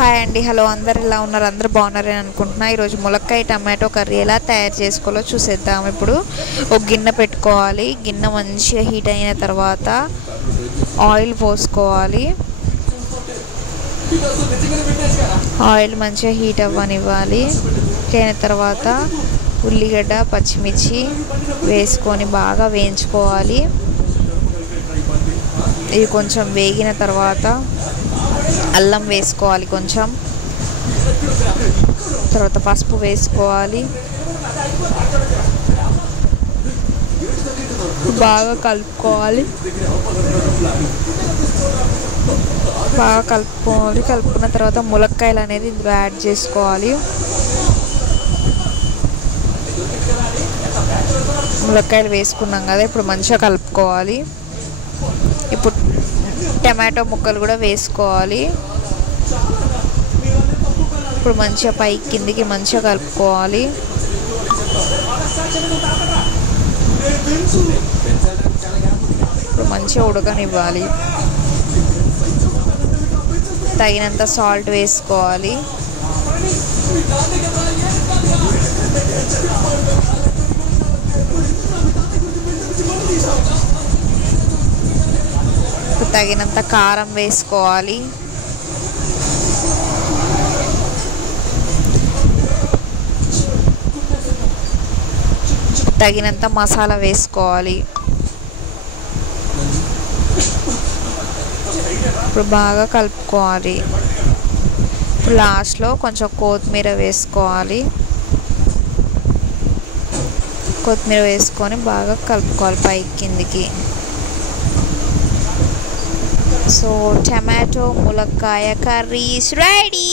Hi అండి, hello అందరు ఎలా ఉన్నారు? అందరూ బాగున్నారని అనుకుంటున్నా. ఈరోజు ములక్కాయ టమాటో కర్రీ ఎలా తయారు చేసుకోవాలో చూసేద్దాం. ఇప్పుడు ఒక గిన్నె పెట్టుకోవాలి. గిన్నె మంచిగా హీట్ అయిన తర్వాత ఆయిల్ పోసుకోవాలి. ఆయిల్ మంచిగా హీట్ అవ్వనివ్వాలి. అయిన తర్వాత ఉల్లిగడ్డ పచ్చిమిర్చి వేసుకొని బాగా వేయించుకోవాలి. ఇవి కొంచెం వేగిన తర్వాత అల్లం వేసుకోవాలి. కొంచెం తర్వాత పసుపు వేసుకోవాలి. బాగా కలుపుకోవాలి. కలుపుకున్న తర్వాత ములక్కాయలు అనేది ఇందులో యాడ్ చేసుకోవాలి. ములక్కాయలు వేసుకున్నాం కదా, ఇప్పుడు మంచిగా కలుపుకోవాలి. ఇప్పుడు టమాటో ముక్కలు కూడా వేసుకోవాలి. ఇప్పుడు మంచిగా పైకి కిందికి మంచిగా కలుపుకోవాలి. ఇప్పుడు మంచిగా ఉడకనివ్వాలి. తగినంత సాల్ట్ వేసుకోవాలి. తగినంత కారం వేసుకోవాలి. తగినంత మసాలా వేసుకోవాలి. ఇప్పుడు బాగా కలుపుకోవాలి. ఇప్పుడు లాస్ట్లో కొంచెం కొత్తిమీర వేసుకోవాలి. కొత్తిమీర వేసుకొని బాగా కలుపుకోవాలి పైకి కిందికి. సో టమాటో ములక్కాయ కర్రీ is ready.